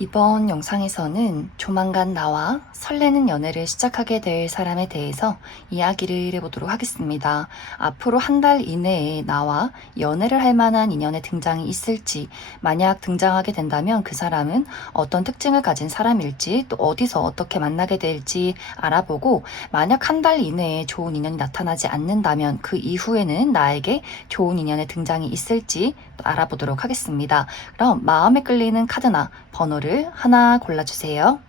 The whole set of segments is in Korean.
이번 영상에서는 조만간 나와 설레는 연애를 시작하게 될 사람에 대해서 이야기를 해보도록 하겠습니다. 앞으로 한 달 이내에 나와 연애를 할 만한 인연의 등장이 있을지, 만약 등장하게 된다면 그 사람은 어떤 특징을 가진 사람일지, 또 어디서 어떻게 만나게 될지 알아보고, 만약 한 달 이내에 좋은 인연이 나타나지 않는다면 그 이후에는 나에게 좋은 인연의 등장이 있을지 또 알아보도록 하겠습니다. 그럼 마음에 끌리는 카드나 번호를 하나 골라주세요.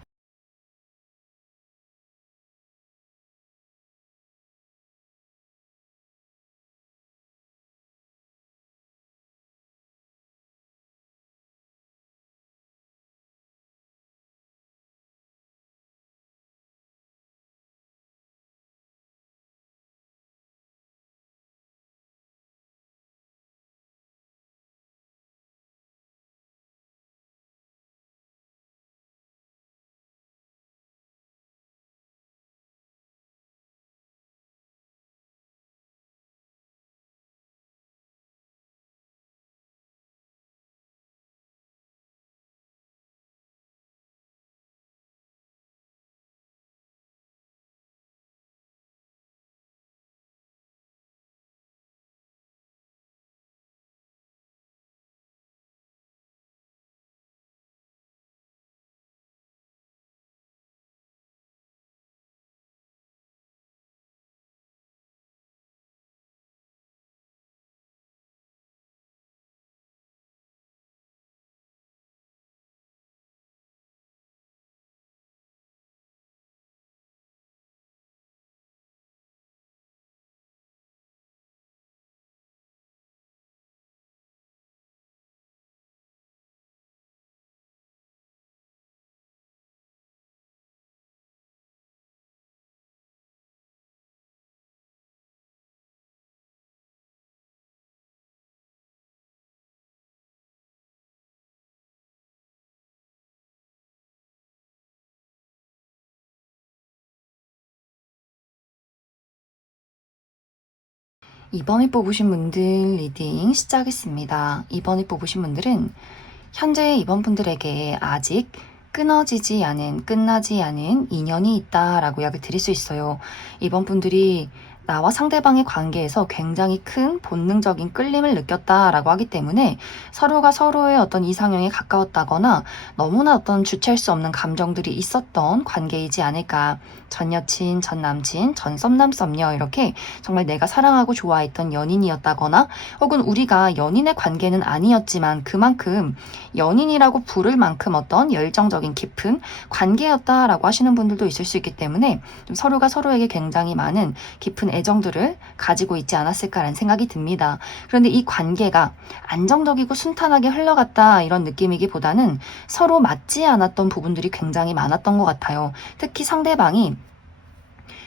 이번에 뽑으신 분들 리딩 시작하겠습니다. 이번에 뽑으신 분들은 현재 이번 분들에게 아직 끊어지지 않은, 끝나지 않은 인연이 있다라고 이야기 드릴 수 있어요. 이번 분들이 나와 상대방의 관계에서 굉장히 큰 본능적인 끌림을 느꼈다라고 하기 때문에 서로가 서로의 어떤 이상형에 가까웠다거나 너무나 어떤 주체할 수 없는 감정들이 있었던 관계이지 않을까. 전 여친, 전 남친, 전 썸남 썸녀 이렇게 정말 내가 사랑하고 좋아했던 연인이었다거나 혹은 우리가 연인의 관계는 아니었지만 그만큼 연인이라고 부를 만큼 어떤 열정적인 깊은 관계였다라고 하시는 분들도 있을 수 있기 때문에 좀 서로가 서로에게 굉장히 많은 깊은 애정들을 가지고 있지 않았을까라는 생각이 듭니다. 그런데 이 관계가 안정적이고 순탄하게 흘러갔다 이런 느낌이기보다는 서로 맞지 않았던 부분들이 굉장히 많았던 것 같아요. 특히 상대방이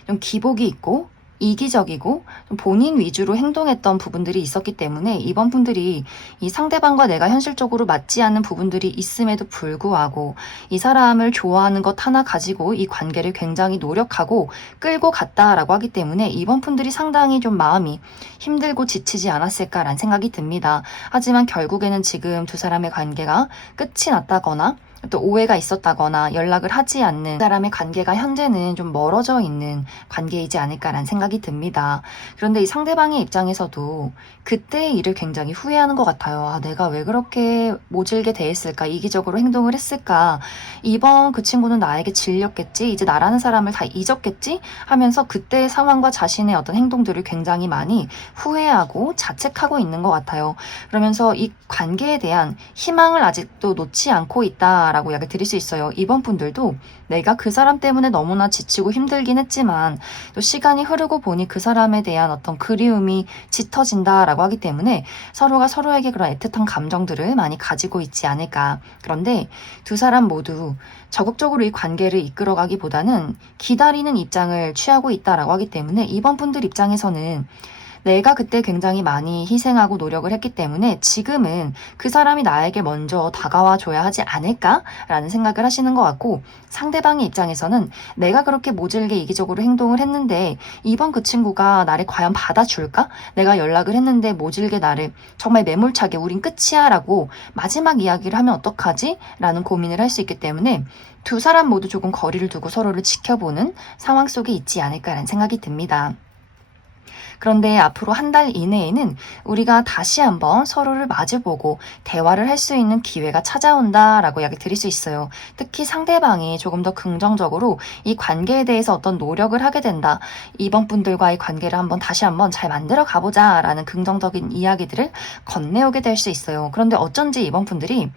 좀 기복이 있고 이기적이고 좀 본인 위주로 행동했던 부분들이 있었기 때문에 이번 분들이 이 상대방과 내가 현실적으로 맞지 않는 부분들이 있음에도 불구하고 이 사람을 좋아하는 것 하나 가지고 이 관계를 굉장히 노력하고 끌고 갔다라고 하기 때문에 이번 분들이 상당히 좀 마음이 힘들고 지치지 않았을까라는 생각이 듭니다. 하지만 결국에는 지금 두 사람의 관계가 끝이 났다거나 또 오해가 있었다거나 연락을 하지 않는 사람의 관계가 현재는 좀 멀어져 있는 관계이지 않을까라는 생각이 듭니다. 그런데 이 상대방의 입장에서도 그때의 일을 굉장히 후회하는 것 같아요. 아, 내가 왜 그렇게 모질게 대했을까? 이기적으로 행동을 했을까? 이번 그 친구는 나에게 질렸겠지? 이제 나라는 사람을 다 잊었겠지? 하면서 그때의 상황과 자신의 어떤 행동들을 굉장히 많이 후회하고 자책하고 있는 것 같아요. 그러면서 이 관계에 대한 희망을 아직도 놓지 않고 있다 라고 이야기 드릴 수 있어요. 이번 분들도 내가 그 사람 때문에 너무나 지치고 힘들긴 했지만 또 시간이 흐르고 보니 그 사람에 대한 어떤 그리움이 짙어진다라고 하기 때문에 서로가 서로에게 그런 애틋한 감정들을 많이 가지고 있지 않을까. 그런데 두 사람 모두 적극적으로 이 관계를 이끌어가기보다는 기다리는 입장을 취하고 있다라고 하기 때문에 이번 분들 입장에서는 내가 그때 굉장히 많이 희생하고 노력을 했기 때문에 지금은 그 사람이 나에게 먼저 다가와 줘야 하지 않을까라는 생각을 하시는 것 같고, 상대방의 입장에서는 내가 그렇게 모질게 이기적으로 행동을 했는데 이번 그 친구가 나를 과연 받아줄까? 내가 연락을 했는데 모질게 나를 정말 매몰차게 우린 끝이야 라고 마지막 이야기를 하면 어떡하지? 라는 고민을 할 수 있기 때문에 두 사람 모두 조금 거리를 두고 서로를 지켜보는 상황 속에 있지 않을까라는 생각이 듭니다. 그런데 앞으로 한 달 이내에는 우리가 다시 한번 서로를 마주보고 대화를 할 수 있는 기회가 찾아온다라고 이야기 드릴 수 있어요. 특히 상대방이 조금 더 긍정적으로 이 관계에 대해서 어떤 노력을 하게 된다. 이번 분들과의 관계를 다시 한번 잘 만들어 가보자라는 긍정적인 이야기들을 건네오게 될 수 있어요. 그런데 어쩐지 이번 분들이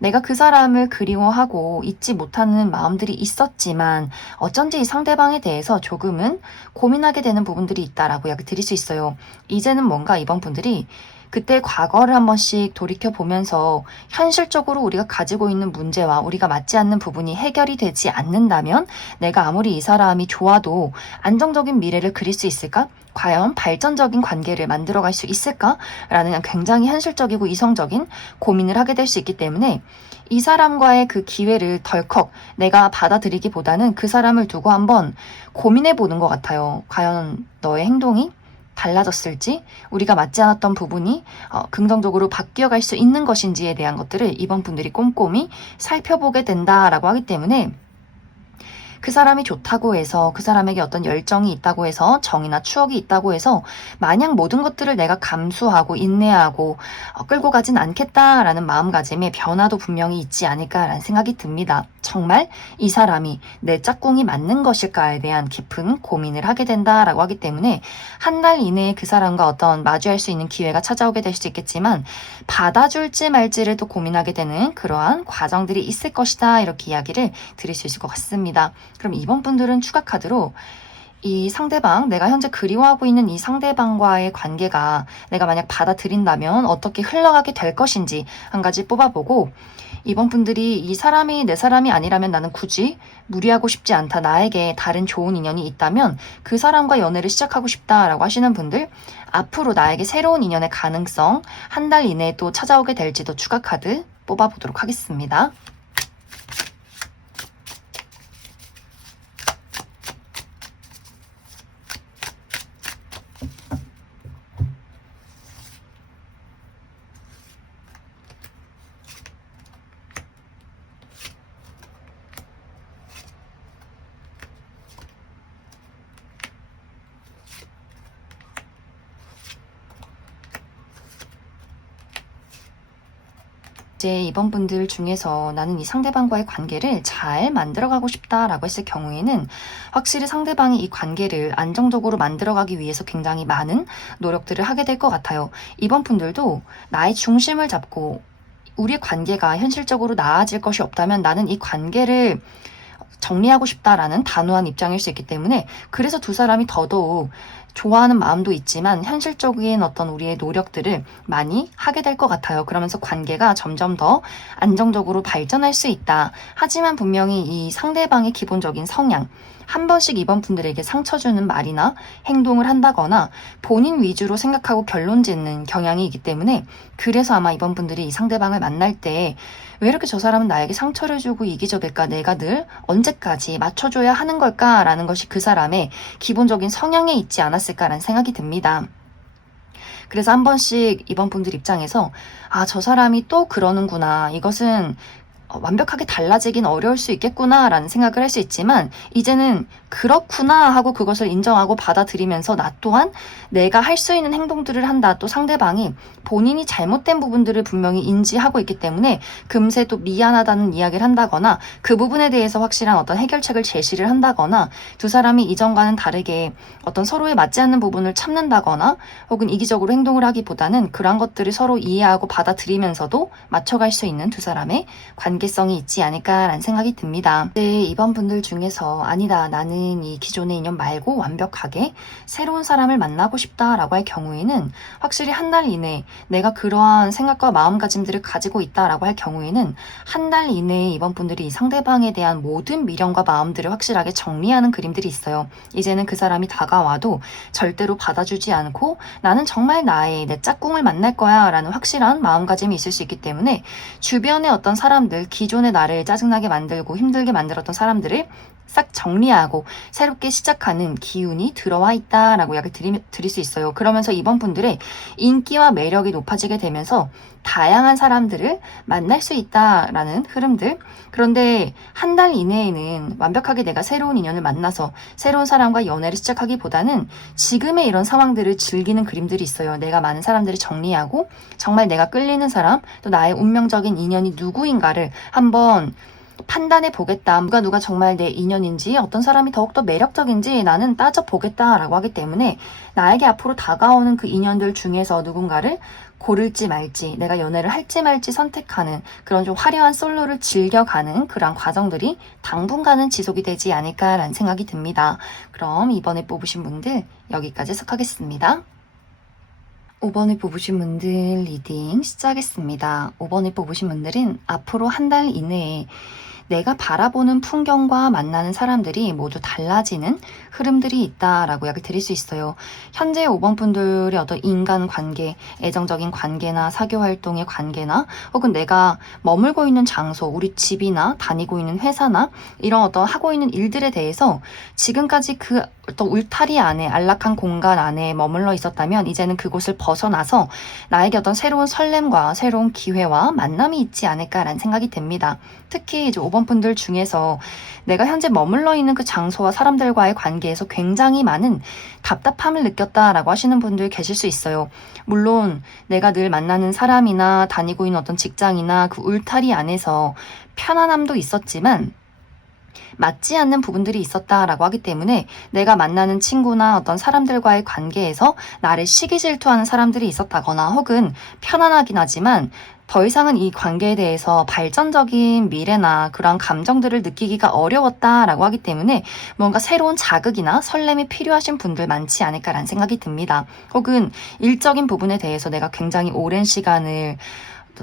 내가 그 사람을 그리워하고 잊지 못하는 마음들이 있었지만 어쩐지 이 상대방에 대해서 조금은 고민하게 되는 부분들이 있다라고 이야기 드릴 수 있어요. 이제는 뭔가 이번 분들이 그때 과거를 한 번씩 돌이켜 보면서 현실적으로 우리가 가지고 있는 문제와 우리가 맞지 않는 부분이 해결이 되지 않는다면 내가 아무리 이 사람이 좋아도 안정적인 미래를 그릴 수 있을까? 과연 발전적인 관계를 만들어갈 수 있을까? 라는 굉장히 현실적이고 이성적인 고민을 하게 될 수 있기 때문에 이 사람과의 그 기회를 덜컥 내가 받아들이기보다는 그 사람을 두고 한번 고민해 보는 것 같아요. 과연 너의 행동이 달라졌을지, 우리가 맞지 않았던 부분이 긍정적으로 바뀌어갈 수 있는 것인지에 대한 것들을 이번 분들이 꼼꼼히 살펴보게 된다라고 하기 때문에 그 사람이 좋다고 해서, 그 사람에게 어떤 열정이 있다고 해서, 정이나 추억이 있다고 해서 마냥 모든 것들을 내가 감수하고 인내하고 끌고 가진 않겠다라는 마음가짐에 변화도 분명히 있지 않을까라는 생각이 듭니다. 정말 이 사람이 내 짝꿍이 맞는 것일까에 대한 깊은 고민을 하게 된다라고 하기 때문에 한 달 이내에 그 사람과 어떤 마주할 수 있는 기회가 찾아오게 될 수 있겠지만 받아줄지 말지를 또 고민하게 되는 그러한 과정들이 있을 것이다, 이렇게 이야기를 드릴 수 있을 것 같습니다. 그럼 이번 분들은 추가 카드로 이 상대방, 내가 현재 그리워하고 있는 이 상대방과의 관계가 내가 만약 받아들인다면 어떻게 흘러가게 될 것인지 한 가지 뽑아보고, 이번 분들이 이 사람이 내 사람이 아니라면 나는 굳이 무리하고 싶지 않다, 나에게 다른 좋은 인연이 있다면 그 사람과 연애를 시작하고 싶다라고 하시는 분들, 앞으로 나에게 새로운 인연의 가능성 한 달 이내에 또 찾아오게 될지도 추가 카드 뽑아보도록 하겠습니다. 이제 이번 분들 중에서 나는 이 상대방과의 관계를 잘 만들어가고 싶다라고 했을 경우에는 확실히 상대방이 이 관계를 안정적으로 만들어가기 위해서 굉장히 많은 노력들을 하게 될 것 같아요. 이번 분들도 나의 중심을 잡고 우리의 관계가 현실적으로 나아질 것이 없다면 나는 이 관계를 정리하고 싶다라는 단호한 입장일 수 있기 때문에, 그래서 두 사람이 더더욱 좋아하는 마음도 있지만 현실적인 어떤 우리의 노력들을 많이 하게 될 것 같아요. 그러면서 관계가 점점 더 안정적으로 발전할 수 있다. 하지만 분명히 이 상대방의 기본적인 성향, 한 번씩 이번 분들에게 상처 주는 말이나 행동을 한다거나 본인 위주로 생각하고 결론 짓는 경향이 있기 때문에, 그래서 아마 이번 분들이 이 상대방을 만날 때 왜 이렇게 저 사람은 나에게 상처를 주고 이기적일까? 내가 늘 언제까지 맞춰줘야 하는 걸까? 라는 것이 그 사람의 기본적인 성향에 있지 않았을까라는 생각이 듭니다. 그래서 한 번씩 이번 분들 입장에서 저 사람이 또 그러는구나, 이것은 완벽하게 달라지긴 어려울 수 있겠구나 라는 생각을 할 수 있지만, 이제는 그렇구나 하고 그것을 인정하고 받아들이면서 나 또한 내가 할 수 있는 행동들을 한다. 또 상대방이 본인이 잘못된 부분들을 분명히 인지하고 있기 때문에 금세 또 미안하다는 이야기를 한다거나 그 부분에 대해서 확실한 어떤 해결책을 제시를 한다거나, 두 사람이 이전과는 다르게 어떤 서로에 맞지 않는 부분을 참는다거나 혹은 이기적으로 행동을 하기보다는 그러한 것들을 서로 이해하고 받아들이면서도 맞춰갈 수 있는 두 사람의 관계 관계성이 있지 않을까라는 생각이 듭니다. 네, 이번 분들 중에서 아니다, 나는 이 기존의 인연 말고 완벽하게 새로운 사람을 만나고 싶다라고 할 경우에는 확실히 한 달 이내에 내가 그러한 생각과 마음가짐들을 가지고 있다라고 할 경우에는 한 달 이내에 이번 분들이 이 상대방에 대한 모든 미련과 마음들을 확실하게 정리하는 그림들이 있어요. 이제는 그 사람이 다가와도 절대로 받아주지 않고 나는 정말 나의 내 짝꿍을 만날 거야 라는 확실한 마음가짐이 있을 수 있기 때문에 주변의 어떤 사람들, 기존의 나를 짜증나게 만들고 힘들게 만들었던 사람들을 싹 정리하고 새롭게 시작하는 기운이 들어와 있다라고 이야기 드릴 수 있어요. 그러면서 이번 분들의 인기와 매력이 높아지게 되면서 다양한 사람들을 만날 수 있다라는 흐름들. 그런데 한 달 이내에는 완벽하게 내가 새로운 인연을 만나서 새로운 사람과 연애를 시작하기보다는 지금의 이런 상황들을 즐기는 그림들이 있어요. 내가 많은 사람들을 정리하고 정말 내가 끌리는 사람, 또 나의 운명적인 인연이 누구인가를 한번 판단해 보겠다. 누가 정말 내 인연인지, 어떤 사람이 더욱더 매력적인지 나는 따져보겠다라고 하기 때문에 나에게 앞으로 다가오는 그 인연들 중에서 누군가를 고를지 말지, 내가 연애를 할지 말지 선택하는 그런 좀 화려한 솔로를 즐겨가는 그런 과정들이 당분간은 지속이 되지 않을까라는 생각이 듭니다. 그럼 이번에 뽑으신 분들 여기까지 해석하겠습니다. 5번을 뽑으신 분들 리딩 시작하겠습니다. 5번을 뽑으신 분들은 앞으로 한 달 이내에 내가 바라보는 풍경과 만나는 사람들이 모두 달라지는 흐름들이 있다라고 이야기 드릴 수 있어요. 현재 5번 분들의 어떤 인간관계, 애정적인 관계나 사교활동의 관계나 혹은 내가 머물고 있는 장소, 우리 집이나 다니고 있는 회사나 이런 어떤 하고 있는 일들에 대해서 지금까지 그 어떤 울타리 안에, 안락한 공간 안에 머물러 있었다면 이제는 그곳을 벗어나서 나에게 어떤 새로운 설렘과 새로운 기회와 만남이 있지 않을까라는 생각이 듭니다. 특히 이제 5번 분들 중에서 내가 현재 머물러 있는 그 장소와 사람들과의 관계에서 굉장히 많은 답답함을 느꼈다라고 하시는 분들 계실 수 있어요. 물론 내가 늘 만나는 사람이나 다니고 있는 어떤 직장이나 그 울타리 안에서 편안함도 있었지만 맞지 않는 부분들이 있었다라고 하기 때문에 내가 만나는 친구나 어떤 사람들과의 관계에서 나를 시기 질투하는 사람들이 있었다거나 혹은 편안하긴 하지만 더 이상은 이 관계에 대해서 발전적인 미래나 그런 감정들을 느끼기가 어려웠다라고 하기 때문에 뭔가 새로운 자극이나 설렘이 필요하신 분들 많지 않을까라는 생각이 듭니다. 혹은 일적인 부분에 대해서 내가 굉장히 오랜 시간을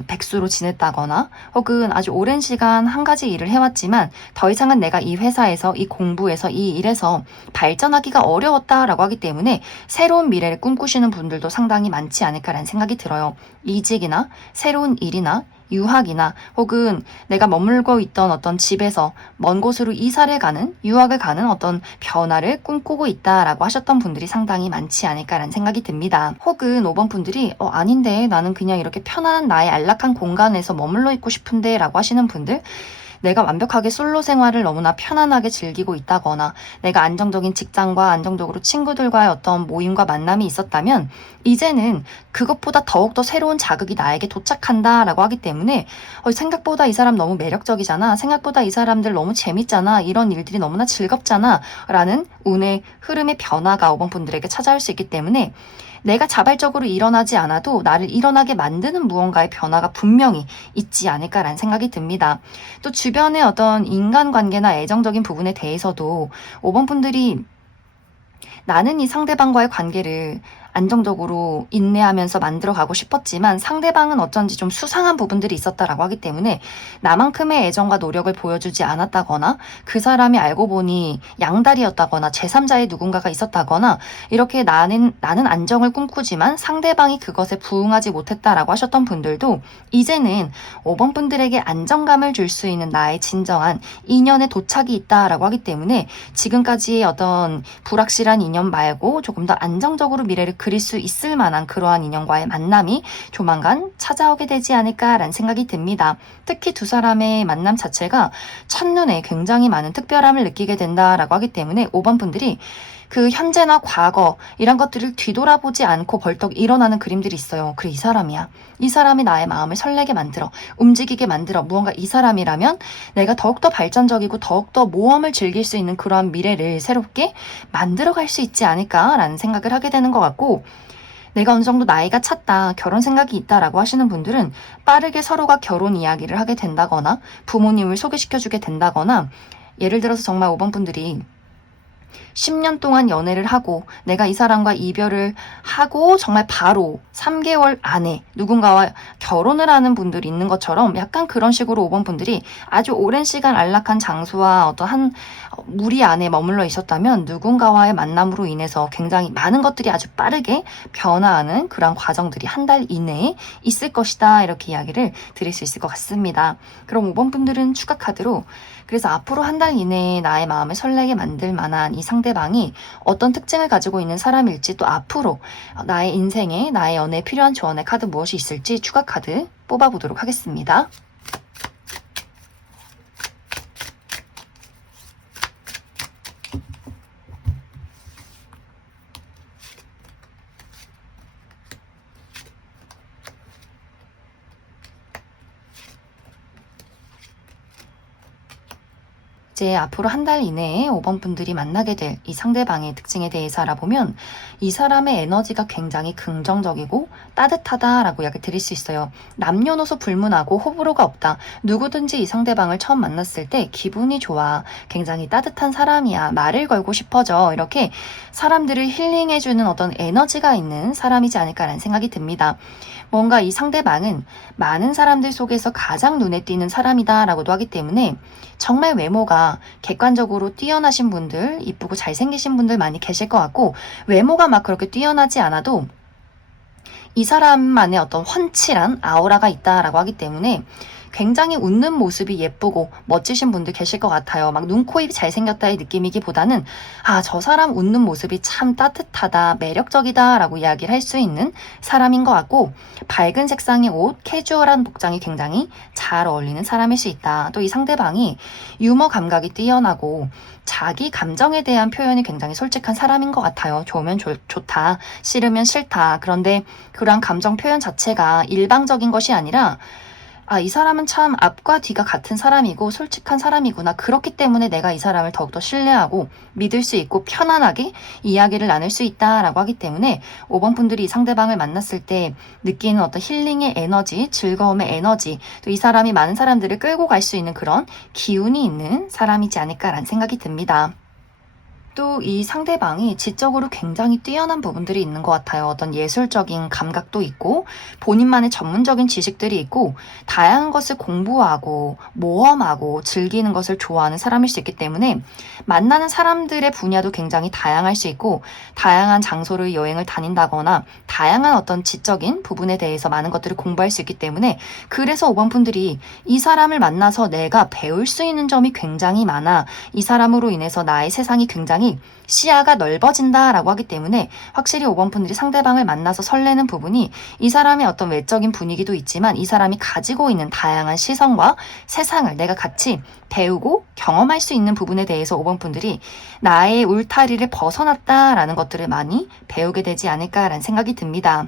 백수로 지냈다거나 혹은 아주 오랜 시간 한 가지 일을 해왔지만 더 이상은 내가 이 회사에서 이 공부에서 이 일에서 발전하기가 어려웠다라고 하기 때문에 새로운 미래를 꿈꾸시는 분들도 상당히 많지 않을까라는 생각이 들어요. 이직이나 새로운 일이나 유학이나 혹은 내가 머물고 있던 어떤 집에서 먼 곳으로 이사를 가는, 유학을 가는 어떤 변화를 꿈꾸고 있다라고 하셨던 분들이 상당히 많지 않을까라는 생각이 듭니다. 혹은 5번 분들이 아닌데 나는 그냥 이렇게 편안한 나의 안락한 공간에서 머물러 있고 싶은데 라고 하시는 분들, 내가 완벽하게 솔로 생활을 너무나 편안하게 즐기고 있다거나 내가 안정적인 직장과 안정적으로 친구들과의 어떤 모임과 만남이 있었다면 이제는 그것보다 더욱더 새로운 자극이 나에게 도착한다라고 하기 때문에 생각보다 이 사람 너무 매력적이잖아, 생각보다 이 사람들 너무 재밌잖아, 이런 일들이 너무나 즐겁잖아 라는 운의 흐름의 변화가 5번 분들에게 찾아올 수 있기 때문에 내가 자발적으로 일어나지 않아도 나를 일어나게 만드는 무언가의 변화가 분명히 있지 않을까라는 생각이 듭니다. 또 주변의 어떤 인간관계나 애정적인 부분에 대해서도 5번 분들이 나는 이 상대방과의 관계를 안정적으로 인내하면서 만들어가고 싶었지만 상대방은 어쩐지 좀 수상한 부분들이 있었다라고 하기 때문에 나만큼의 애정과 노력을 보여주지 않았다거나 그 사람이 알고 보니 양다리였다거나 제3자의 누군가가 있었다거나 이렇게 나는 안정을 꿈꾸지만 상대방이 그것에 부응하지 못했다라고 하셨던 분들도 이제는 5번 분들에게 안정감을 줄 수 있는 나의 진정한 인연의 도착이 있다라고 하기 때문에 지금까지의 어떤 불확실한 인연 말고 조금 더 안정적으로 미래를 그릴 수 있을 만한 그러한 인연과의 만남이 조만간 찾아오게 되지 않을까라는 생각이 듭니다. 특히 두 사람의 만남 자체가 첫눈에 굉장히 많은 특별함을 느끼게 된다라고 하기 때문에 5번 분들이 그 현재나 과거 이런 것들을 뒤돌아보지 않고 벌떡 일어나는 그림들이 있어요. 그래, 이 사람이야. 이 사람이 나의 마음을 설레게 만들어, 움직이게 만들어. 무언가 이 사람이라면 내가 더욱더 발전적이고 더욱더 모험을 즐길 수 있는 그러한 미래를 새롭게 만들어갈 수 있지 않을까라는 생각을 하게 되는 것 같고, 내가 어느 정도 나이가 찼다, 결혼 생각이 있다라고 하시는 분들은 빠르게 서로가 결혼 이야기를 하게 된다거나 부모님을 소개시켜주게 된다거나, 예를 들어서 정말 5번 분들이 10년 동안 연애를 하고 내가 이 사람과 이별을 하고 정말 바로 3개월 안에 누군가와 결혼을 하는 분들이 있는 것처럼, 약간 그런 식으로 5번 분들이 아주 오랜 시간 안락한 장소와 어떤 한 무리 안에 머물러 있었다면 누군가와의 만남으로 인해서 굉장히 많은 것들이 아주 빠르게 변화하는 그런 과정들이 한 달 이내에 있을 것이다, 이렇게 이야기를 드릴 수 있을 것 같습니다. 그럼 5번 분들은 추가 카드로, 그래서 앞으로 한 달 이내에 나의 마음을 설레게 만들 만한 이 상대방이 어떤 특징을 가지고 있는 사람일지, 또 앞으로 나의 인생에, 나의 연애에 필요한 조언의 카드 무엇이 있을지 추가 카드 뽑아보도록 하겠습니다. 이제 앞으로 한 달 이내에 5번 분들이 만나게 될 이 상대방의 특징에 대해서 알아보면, 이 사람의 에너지가 굉장히 긍정적이고 따뜻하다라고 이야기 드릴 수 있어요. 남녀노소 불문하고 호불호가 없다. 누구든지 이 상대방을 처음 만났을 때 기분이 좋아. 굉장히 따뜻한 사람이야. 말을 걸고 싶어져. 이렇게 사람들을 힐링해주는 어떤 에너지가 있는 사람이지 않을까라는 생각이 듭니다. 뭔가 이 상대방은 많은 사람들 속에서 가장 눈에 띄는 사람이다라고도 하기 때문에, 정말 외모가 객관적으로 뛰어나신 분들, 이쁘고 잘생기신 분들 많이 계실 것 같고, 외모가 막 그렇게 뛰어나지 않아도 이 사람만의 어떤 훤칠한 아우라가 있다라고 하기 때문에 굉장히 웃는 모습이 예쁘고 멋지신 분들 계실 것 같아요. 막 눈, 코, 입이 잘생겼다의 느낌이기보다는, 아, 저 사람 웃는 모습이 참 따뜻하다, 매력적이다 라고 이야기를 할 수 있는 사람인 것 같고, 밝은 색상의 옷, 캐주얼한 복장이 굉장히 잘 어울리는 사람일 수 있다. 또 이 상대방이 유머 감각이 뛰어나고 자기 감정에 대한 표현이 굉장히 솔직한 사람인 것 같아요. 좋으면 좋다, 싫으면 싫다. 그런데 그러한 감정 표현 자체가 일방적인 것이 아니라, 아, 이 사람은 참 앞과 뒤가 같은 사람이고 솔직한 사람이구나. 그렇기 때문에 내가 이 사람을 더욱더 신뢰하고 믿을 수 있고 편안하게 이야기를 나눌 수 있다라고 하기 때문에, 5번 분들이 이 상대방을 만났을 때 느끼는 어떤 힐링의 에너지, 즐거움의 에너지, 또 이 사람이 많은 사람들을 끌고 갈 수 있는 그런 기운이 있는 사람이지 않을까라는 생각이 듭니다. 또 이 상대방이 지적으로 굉장히 뛰어난 부분들이 있는 것 같아요. 어떤 예술적인 감각도 있고 본인만의 전문적인 지식들이 있고 다양한 것을 공부하고 모험하고 즐기는 것을 좋아하는 사람일 수 있기 때문에, 만나는 사람들의 분야도 굉장히 다양할 수 있고, 다양한 장소를 여행을 다닌다거나 다양한 어떤 지적인 부분에 대해서 많은 것들을 공부할 수 있기 때문에, 그래서 5번 분들이 이 사람을 만나서 내가 배울 수 있는 점이 굉장히 많아, 이 사람으로 인해서 나의 세상이 굉장히 시야가 넓어진다라고 하기 때문에, 확실히 5번 분들이 상대방을 만나서 설레는 부분이 이 사람의 어떤 외적인 분위기도 있지만 이 사람이 가지고 있는 다양한 시선과 세상을 내가 같이 배우고 경험할 수 있는 부분에 대해서 5번 분들이 나의 울타리를 벗어났다라는 것들을 많이 배우게 되지 않을까라는 생각이 듭니다.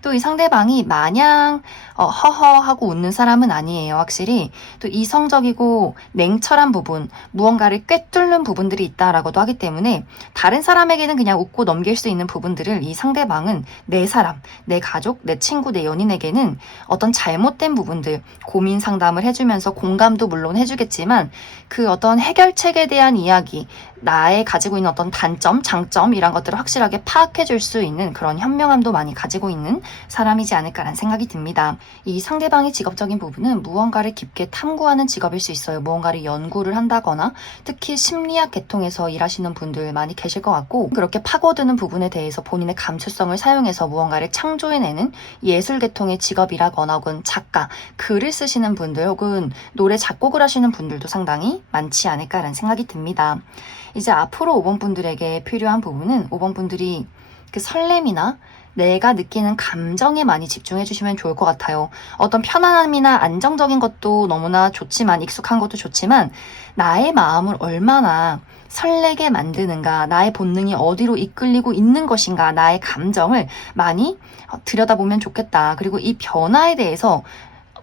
또 이 상대방이 마냥 허허하고 웃는 사람은 아니에요. 확실히 또 이성적이고 냉철한 부분, 무언가를 꿰뚫는 부분들이 있다라고도 하기 때문에, 다른 사람에게는 그냥 웃고 넘길 수 있는 부분들을 이 상대방은 내 사람, 내 가족, 내 친구, 내 연인에게는 어떤 잘못된 부분들, 고민 상담을 해주면서 공감도 물론 해주겠지만, 그 어떤 해결책에 대한 이야기, 나의 가지고 있는 어떤 단점, 장점 이런 것들을 확실하게 파악해 줄 수 있는 그런 현명함도 많이 가지고 있는 사람이지 않을까라는 생각이 듭니다. 이 상대방의 직업적인 부분은 무언가를 깊게 탐구하는 직업일 수 있어요. 무언가를 연구를 한다거나 특히 심리학 계통에서 일하시는 분들 많이 계실 것 같고, 그렇게 파고드는 부분에 대해서 본인의 감수성을 사용해서 무언가를 창조해내는 예술 계통의 직업이라거나 혹은 작가, 글을 쓰시는 분들 혹은 노래 작곡을 하시는 분들도 상당히 많지 않을까라는 생각이 듭니다. 이제 앞으로 5번 분들에게 필요한 부분은, 5번 분들이 그 설렘이나 내가 느끼는 감정에 많이 집중해 주시면 좋을 것 같아요. 어떤 편안함이나 안정적인 것도 너무나 좋지만, 익숙한 것도 좋지만, 나의 마음을 얼마나 설레게 만드는가, 나의 본능이 어디로 이끌리고 있는 것인가, 나의 감정을 많이 들여다보면 좋겠다. 그리고 이 변화에 대해서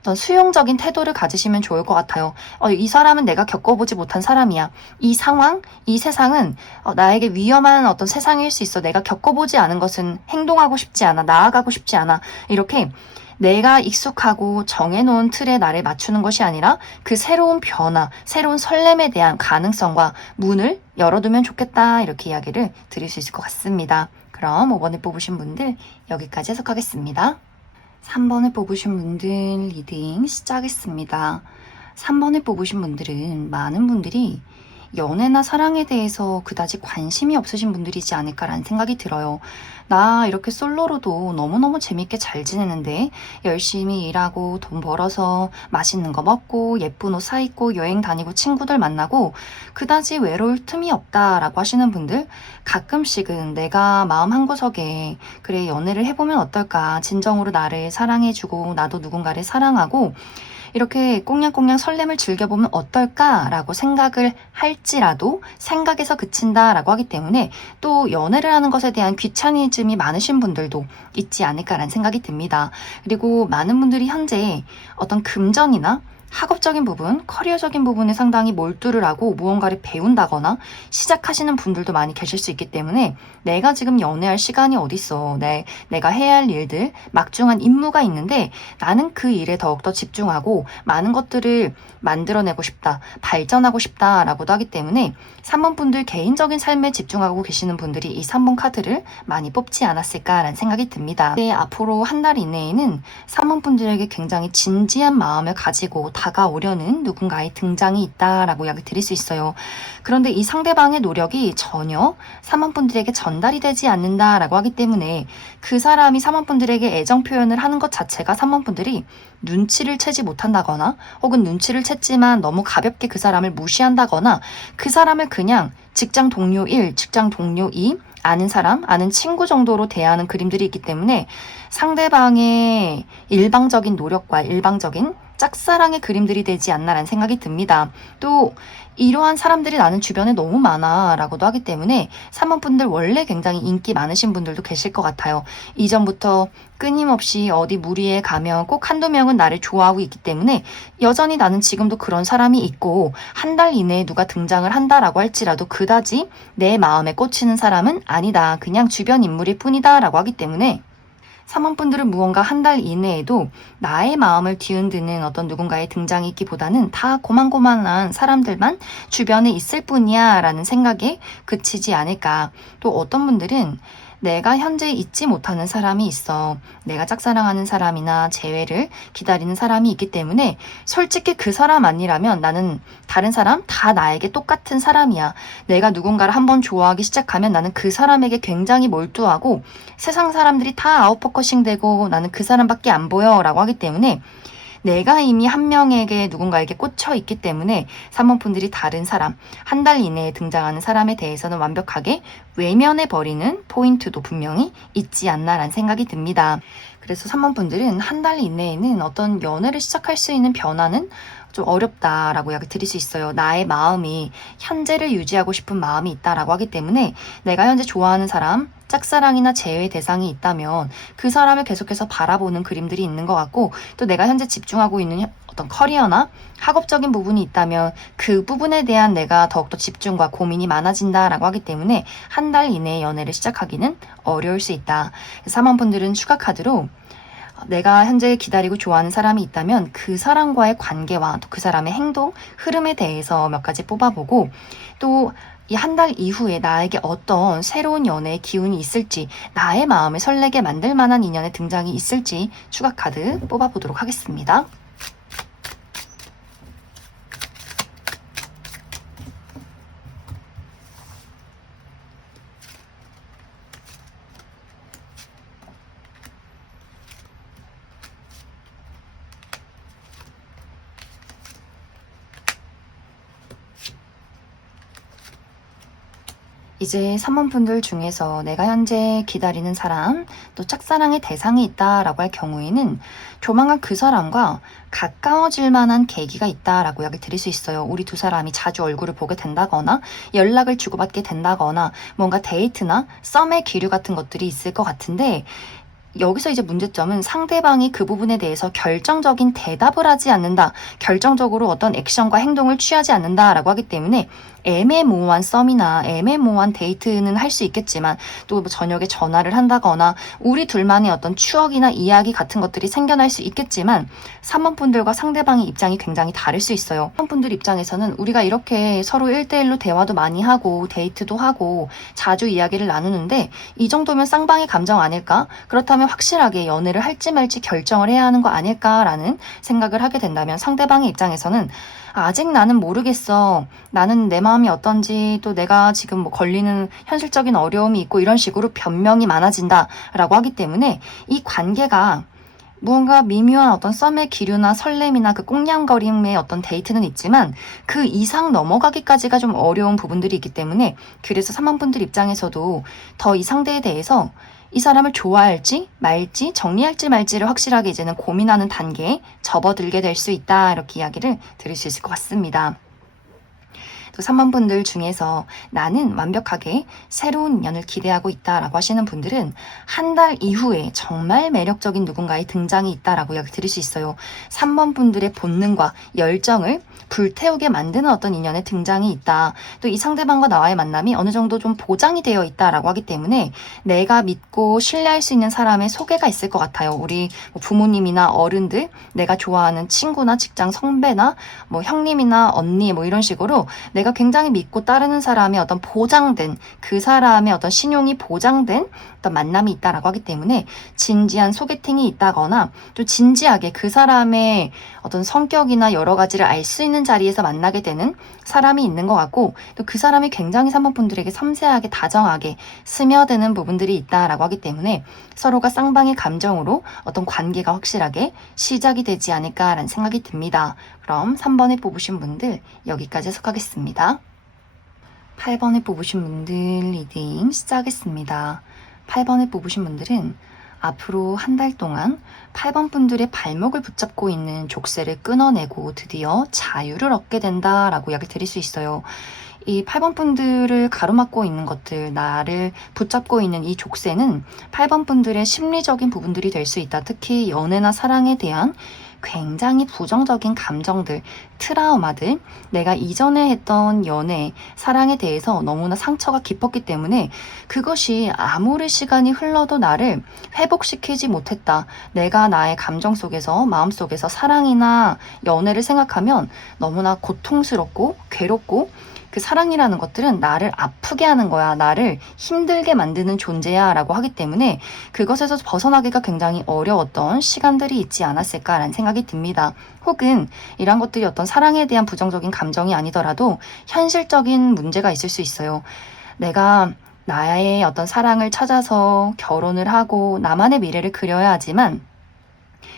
어떤 수용적인 태도를 가지시면 좋을 것 같아요. 이 사람은 내가 겪어보지 못한 사람이야. 이 상황, 이 세상은 나에게 위험한 어떤 세상일 수 있어. 내가 겪어보지 않은 것은 행동하고 싶지 않아. 나아가고 싶지 않아. 이렇게 내가 익숙하고 정해놓은 틀에 나를 맞추는 것이 아니라 그 새로운 변화, 새로운 설렘에 대한 가능성과 문을 열어두면 좋겠다. 이렇게 이야기를 드릴 수 있을 것 같습니다. 그럼 5번을 뽑으신 분들 여기까지 해석하겠습니다. 3번을 뽑으신 분들 리딩 시작하겠습니다. 3번을 뽑으신 분들은 많은 분들이 연애나 사랑에 대해서 그다지 관심이 없으신 분들이지 않을까라는 생각이 들어요. 나 이렇게 솔로로도 너무너무 재밌게 잘 지내는데 열심히 일하고 돈 벌어서 맛있는 거 먹고 예쁜 옷 사 입고 여행 다니고 친구들 만나고 그다지 외로울 틈이 없다라고 하시는 분들 가끔씩은 내가 마음 한구석에 그래 연애를 해보면 어떨까 진정으로 나를 사랑해주고 나도 누군가를 사랑하고 이렇게 꽁냥꽁냥 설렘을 즐겨보면 어떨까라고 생각을 할지라도 생각에서 그친다라고 하기 때문에 또 연애를 하는 것에 대한 귀차니즘이 많으신 분들도 있지 않을까라는 생각이 듭니다. 그리고 많은 분들이 현재 어떤 금전이나 학업적인 부분, 커리어적인 부분에 상당히 몰두를 하고 무언가를 배운다거나 시작하시는 분들도 많이 계실 수 있기 때문에 내가 지금 연애할 시간이 어딨어. 내가 해야 할 일들, 막중한 임무가 있는데 나는 그 일에 더욱더 집중하고 많은 것들을 만들어내고 싶다, 발전하고 싶다라고도 하기 때문에 3번 분들 개인적인 삶에 집중하고 계시는 분들이 이 3번 카드를 많이 뽑지 않았을까라는 생각이 듭니다. 네, 앞으로 한 달 이내에는 3번 분들에게 굉장히 진지한 마음을 가지고 다가오려는 누군가의 등장이 있다라고 이야기 드릴 수 있어요. 그런데 이 상대방의 노력이 전혀 3번 분들에게 전달이 되지 않는다라고 하기 때문에 그 사람이 3번 분들에게 애정 표현을 하는 것 자체가 3번 분들이 눈치를 채지 못한다거나 혹은 눈치를 챘지만 너무 가볍게 그 사람을 무시한다거나 그 사람을 그냥 직장 동료 1, 직장 동료 2, 아는 사람, 아는 친구 정도로 대하는 그림들이 있기 때문에 상대방의 일방적인 노력과 일방적인 짝사랑의 그림들이 되지 않나라는 생각이 듭니다. 또 이러한 사람들이 나는 주변에 너무 많아 라고도 하기 때문에 3번 분들 원래 굉장히 인기 많으신 분들도 계실 것 같아요. 이전부터 끊임없이 어디 무리에 가면 꼭 한두 명은 나를 좋아하고 있기 때문에 여전히 나는 지금도 그런 사람이 있고 한 달 이내에 누가 등장을 한다라고 할지라도 그다지 내 마음에 꽂히는 사람은 아니다. 그냥 주변 인물일 뿐이다 라고 하기 때문에 3번 분들은 무언가 한 달 이내에도 나의 마음을 뒤흔드는 어떤 누군가의 등장이 있기보다는 다 고만고만한 사람들만 주변에 있을 뿐이야 라는 생각에 그치지 않을까. 또 어떤 분들은 내가 현재 잊지 못하는 사람이 있어. 내가 짝사랑하는 사람이나 재회를 기다리는 사람이 있기 때문에 솔직히 그 사람 아니라면 나는 다른 사람 다 나에게 똑같은 사람이야. 내가 누군가를 한번 좋아하기 시작하면 나는 그 사람에게 굉장히 몰두하고 세상 사람들이 다 아웃포커싱 되고 나는 그 사람밖에 안 보여 라고 하기 때문에 내가 이미 한 명에게 누군가에게 꽂혀 있기 때문에 3번 분들이 다른 사람, 한 달 이내에 등장하는 사람에 대해서는 완벽하게 외면해버리는 포인트도 분명히 있지 않나라는 생각이 듭니다. 그래서 3번 분들은 한 달 이내에는 어떤 연애를 시작할 수 있는 변화는 좀 어렵다라고 이야기 드릴 수 있어요. 나의 마음이 현재를 유지하고 싶은 마음이 있다라고 하기 때문에 내가 현재 좋아하는 사람, 짝사랑이나 재회 대상이 있다면 그 사람을 계속해서 바라보는 그림들이 있는 것 같고 또 내가 현재 집중하고 있는 어떤 커리어나 학업적인 부분이 있다면 그 부분에 대한 내가 더욱더 집중과 고민이 많아진다라고 하기 때문에 한 달 이내에 연애를 시작하기는 어려울 수 있다. 3번 분들은 추가 카드로 내가 현재 기다리고 좋아하는 사람이 있다면 그 사람과의 관계와 또 그 사람의 행동, 흐름에 대해서 몇 가지 뽑아보고 또 이 한 달 이후에 나에게 어떤 새로운 연애의 기운이 있을지 나의 마음을 설레게 만들 만한 인연의 등장이 있을지 추가 카드 뽑아보도록 하겠습니다. 이제 3번 분들 중에서 내가 현재 기다리는 사람, 또 짝사랑의 대상이 있다라고 할 경우에는 조만간 그 사람과 가까워질 만한 계기가 있다라고 이야기 드릴 수 있어요. 우리 두 사람이 자주 얼굴을 보게 된다거나 연락을 주고받게 된다거나 뭔가 데이트나 썸의 기류 같은 것들이 있을 것 같은데 여기서 이제 문제점은 상대방이 그 부분에 대해서 결정적인 대답을 하지 않는다. 결정적으로 어떤 액션과 행동을 취하지 않는다라고 하기 때문에 애매모호한 썸이나 애매모호한 데이트는 할 수 있겠지만 또 뭐 저녁에 전화를 한다거나 우리 둘만의 어떤 추억이나 이야기 같은 것들이 생겨날 수 있겠지만 3번 분들과 상대방의 입장이 굉장히 다를 수 있어요. 3번 분들 입장에서는 우리가 이렇게 서로 1대1로 대화도 많이 하고 데이트도 하고 자주 이야기를 나누는데 이 정도면 쌍방의 감정 아닐까? 그렇다면 확실하게 연애를 할지 말지 결정을 해야 하는 거 아닐까라는 생각을 하게 된다면 상대방의 입장에서는 아직 나는 모르겠어. 나는 내 마음이 어떤지 또 내가 지금 뭐 걸리는 현실적인 어려움이 있고 이런 식으로 변명이 많아진다라고 하기 때문에 이 관계가 무언가 미묘한 어떤 썸의 기류나 설렘이나 그 꽁냥거림의 어떤 데이트는 있지만 그 이상 넘어가기까지가 좀 어려운 부분들이 있기 때문에 그래서 3번 분들 입장에서도 더 이 상대에 대해서 이 사람을 좋아할지 말지 정리할지 말지를 확실하게 이제는 고민하는 단계에 접어들게 될 수 있다. 이렇게 이야기를 들을 수 있을 것 같습니다. 또 3번 분들 중에서 나는 완벽하게 새로운 인연을 기대하고 있다라고 하시는 분들은 한 달 이후에 정말 매력적인 누군가의 등장이 있다라고 이야기 들을 수 있어요. 3번 분들의 본능과 열정을 불태우게 만드는 어떤 인연의 등장이 있다. 또 이 상대방과 나와의 만남이 어느 정도 좀 보장이 되어 있다라고 하기 때문에 내가 믿고 신뢰할 수 있는 사람의 소개가 있을 것 같아요. 우리 부모님이나 어른들, 내가 좋아하는 친구나 직장 선배나 뭐 형님이나 언니 뭐 이런 식으로 내가 굉장히 믿고 따르는 사람의 어떤 보장된 그 사람의 어떤 신용이 보장된 어떤 만남이 있다라고 하기 때문에 진지한 소개팅이 있다거나 또 진지하게 그 사람의 어떤 성격이나 여러 가지를 알 수 있는 자리에서 만나게 되는 사람이 있는 것 같고 또 그 사람이 굉장히 3번 분들에게 섬세하게 다정하게 스며드는 부분들이 있다라고 하기 때문에 서로가 쌍방의 감정으로 어떤 관계가 확실하게 시작이 되지 않을까라는 생각이 듭니다. 그럼 3번에 뽑으신 분들 여기까지 해석하겠습니다. 8번에 뽑으신 분들 리딩 시작하겠습니다. 8번에 뽑으신 분들은 앞으로 한 달 동안 8번 분들의 발목을 붙잡고 있는 족쇄를 끊어내고 드디어 자유를 얻게 된다라고 이야기 드릴 수 있어요. 이 8번 분들을 가로막고 있는 것들, 나를 붙잡고 있는 이 족쇄는 8번 분들의 심리적인 부분들이 될 수 있다. 특히 연애나 사랑에 대한 굉장히 부정적인 감정들, 트라우마들, 내가 이전에 했던 연애, 사랑에 대해서 너무나 상처가 깊었기 때문에 그것이 아무리 시간이 흘러도 나를 회복시키지 못했다. 내가 나의 감정 속에서, 마음 속에서 사랑이나 연애를 생각하면 너무나 고통스럽고 괴롭고 그 사랑이라는 것들은 나를 아프게 하는 거야. 나를 힘들게 만드는 존재야 라고 하기 때문에 그것에서 벗어나기가 굉장히 어려웠던 시간들이 있지 않았을까라는 생각이 듭니다. 혹은 이런 것들이 어떤 사랑에 대한 부정적인 감정이 아니더라도 현실적인 문제가 있을 수 있어요. 내가 나의 어떤 사랑을 찾아서 결혼을 하고 나만의 미래를 그려야 하지만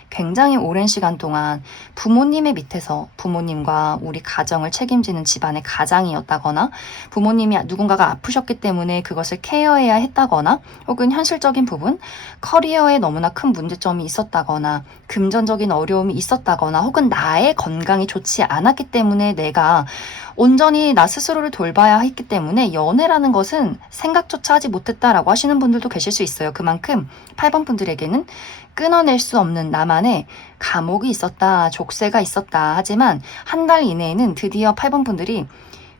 굉장히 오랜 시간 동안 부모님의 밑에서 부모님과 우리 가정을 책임지는 집안의 가장이었다거나 부모님이 누군가가 아프셨기 때문에 그것을 케어해야 했다거나 혹은 현실적인 부분, 커리어에 너무나 큰 문제점이 있었다거나 금전적인 어려움이 있었다거나 혹은 나의 건강이 좋지 않았기 때문에 내가 온전히 나 스스로를 돌봐야 했기 때문에 연애라는 것은 생각조차 하지 못했다라고 하시는 분들도 계실 수 있어요. 그만큼 8번 분들에게는 끊어낼 수 없는 나만의 감옥이 있었다, 족쇄가 있었다. 하지만 한 달 이내에는 드디어 8번 분들이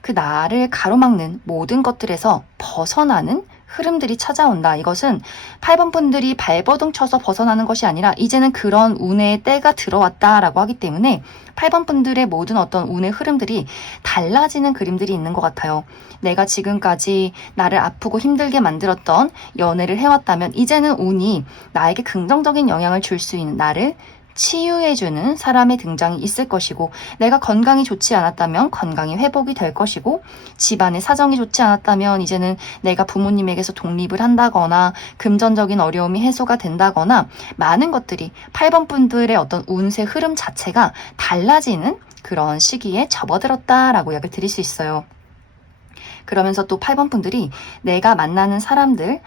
그 나를 가로막는 모든 것들에서 벗어나는 흐름들이 찾아온다. 이것은 8번 분들이 발버둥 쳐서 벗어나는 것이 아니라 이제는 그런 운의 때가 들어왔다라고 하기 때문에 8번 분들의 모든 어떤 운의 흐름들이 달라지는 그림들이 있는 것 같아요. 내가 지금까지 나를 아프고 힘들게 만들었던 연애를 해왔다면 이제는 운이 나에게 긍정적인 영향을 줄 수 있는 나를 치유해주는 사람의 등장이 있을 것이고 내가 건강이 좋지 않았다면 건강이 회복이 될 것이고 집안의 사정이 좋지 않았다면 이제는 내가 부모님에게서 독립을 한다거나 금전적인 어려움이 해소가 된다거나 많은 것들이 8번 분들의 어떤 운세 흐름 자체가 달라지는 그런 시기에 접어들었다라고 이야기를 드릴 수 있어요. 그러면서 또 8번 분들이 내가 만나는 사람들,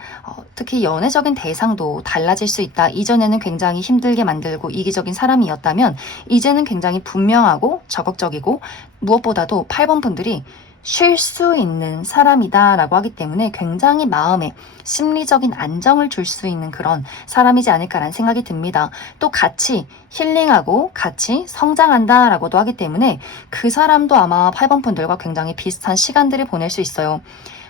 특히 연애적인 대상도 달라질 수 있다. 이전에는 굉장히 힘들게 만들고 이기적인 사람이었다면 이제는 굉장히 분명하고 적극적이고 무엇보다도 8번 분들이 쉴 수 있는 사람이다 라고 하기 때문에 굉장히 마음에 심리적인 안정을 줄 수 있는 그런 사람이지 않을까라는 생각이 듭니다. 또 같이 힐링하고 같이 성장한다 라고도 하기 때문에 그 사람도 아마 8번 분들과 굉장히 비슷한 시간들을 보낼 수 있어요.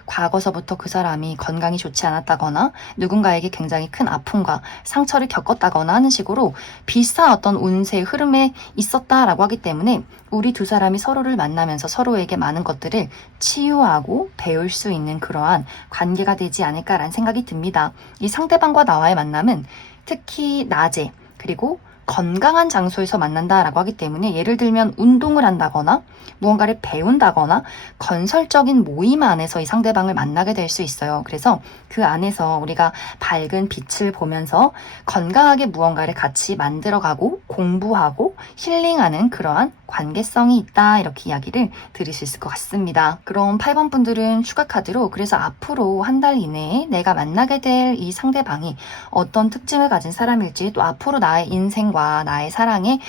과거서부터 그 사람이 건강이 좋지 않았다거나 누군가에게 굉장히 큰 아픔과 상처를 겪었다거나 하는 식으로 비슷한 어떤 운세의 흐름에 있었다라고 하기 때문에 우리 두 사람이 서로를 만나면서 서로에게 많은 것들을 치유하고 배울 수 있는 그러한 관계가 되지 않을까라는 생각이 듭니다. 이 상대방과 나와의 만남은 특히 낮에 그리고 건강한 장소에서 만난다라고 하기 때문에 예를 들면 운동을 한다거나 무언가를 배운다거나 건설적인 모임 안에서 이 상대방을 만나게 될 수 있어요. 그래서 그 안에서 우리가 밝은 빛을 보면서 건강하게 무언가를 같이 만들어가고 공부하고 힐링하는 그러한 관계성이 있다 이렇게 이야기를 드릴 수 있을 것 같습니다. 그럼 8번 분들은 추가 카드로 그래서 앞으로 한 달 이내에 내가 만나게 될 이 상대방이 어떤 특징을 가진 사람일지 또 앞으로 나의 인생과 나의 사랑에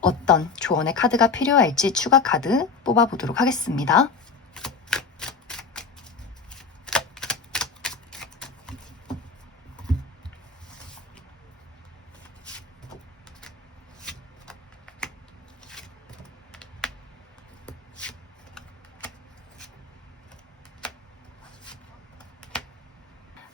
어떤 조언의 카드가 필요할지 추가 카드 뽑아보도록 하겠습니다.